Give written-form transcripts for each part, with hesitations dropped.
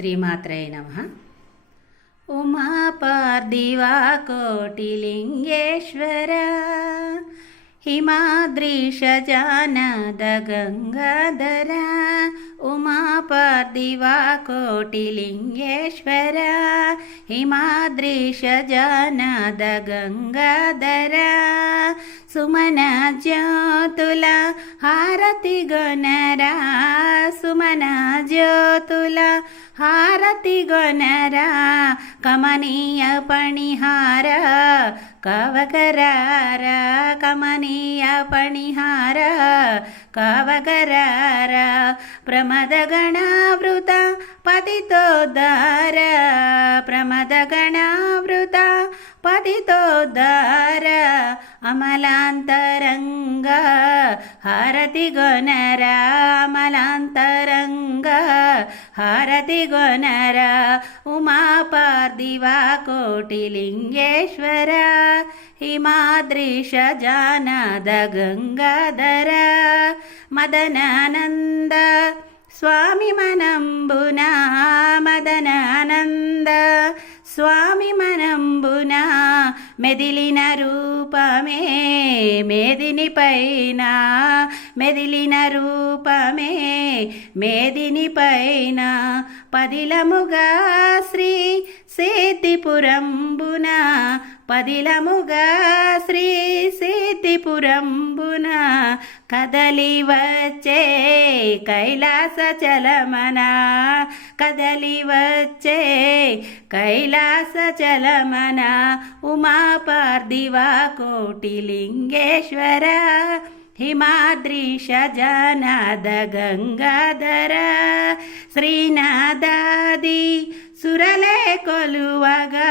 శ్రీమాత్రే నమః. ఉమా పార్థివా కోటిలింగేశ్వర హిమాద్రీశ జానద గంగాధర. ఉమా పార్థివా కోటిలింగేశ్వర హిమాద్రీశ జానద గంగాధర. సుమన జ్యోతుల హారతి గొనరా, సుమన జ్యోతుల హారతి గొనరా. కమనీయ పణిహార కవకరార, కమనీయ పణిహార కవకరార. ప్రమద గణావృత పతితోద్ధార, ప్రమద గణావృత పతితోద్ధార. అమలాంతరంగ హారతి గొనరా, అమలాంతరంగ హారతి గొనరా. ఉమా పార్థివా కోటిలింగేశ్వర హిమాద్రీశ జానద గంగాధర. మదనానంద స్వామి మనంబున, మదనానంద స్వామి మనంబున. మెదిలిన రూపమే మేదిని పైన, మెదిలిన రూపమే మేదిని పైన. పదిలముగా శ్రీ సేతిపురంబున, పదిలముగా శ్రీ సేతిపురంబున. కదలి వచ్చే కైలాస చలమన, కదలి వచ్చే కైలాస చలమన. ఉమా పార్థివా కోటిలింగేశ్వర హిమాద్రీశ జానద గంగాధర. శ్రీనాదాది సురలే కొలువగా,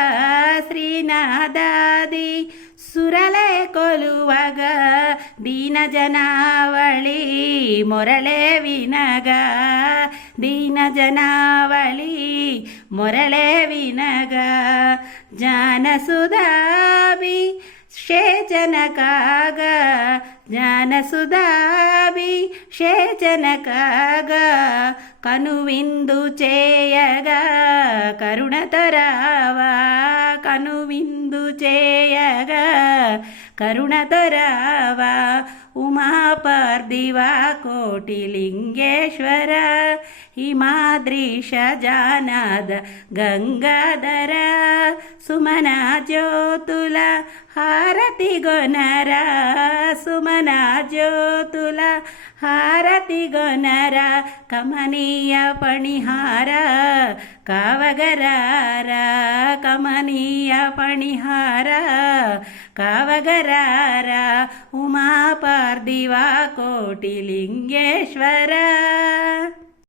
శ్రీనాదాది సురలే కొలువగా. దీన జనావళి మొరలే వినగా, దీన జనావళి మొరలే వినగా. జ్ఞానసుధాభి షేచన కాగా, జ్ఞానసుధాభి షేచన కాగా. కనువిందు చేయగా కరుణతరావా, కనువిందు చేయగా కరుణతరావా. ఉమా పార్థివా కోటిలింగేశ్వర హిమాద్రీశ జానద గంగాధర. సుమన జ్యోతుల హారతి గొనరా, సుమన జ్యోతుల హారతి గొనరా. కమనీయ పణిహార కావగరార, కమనీయ పణిహార కావగరార. ఉమా పార్థివా కోటిలింగేశ్వర.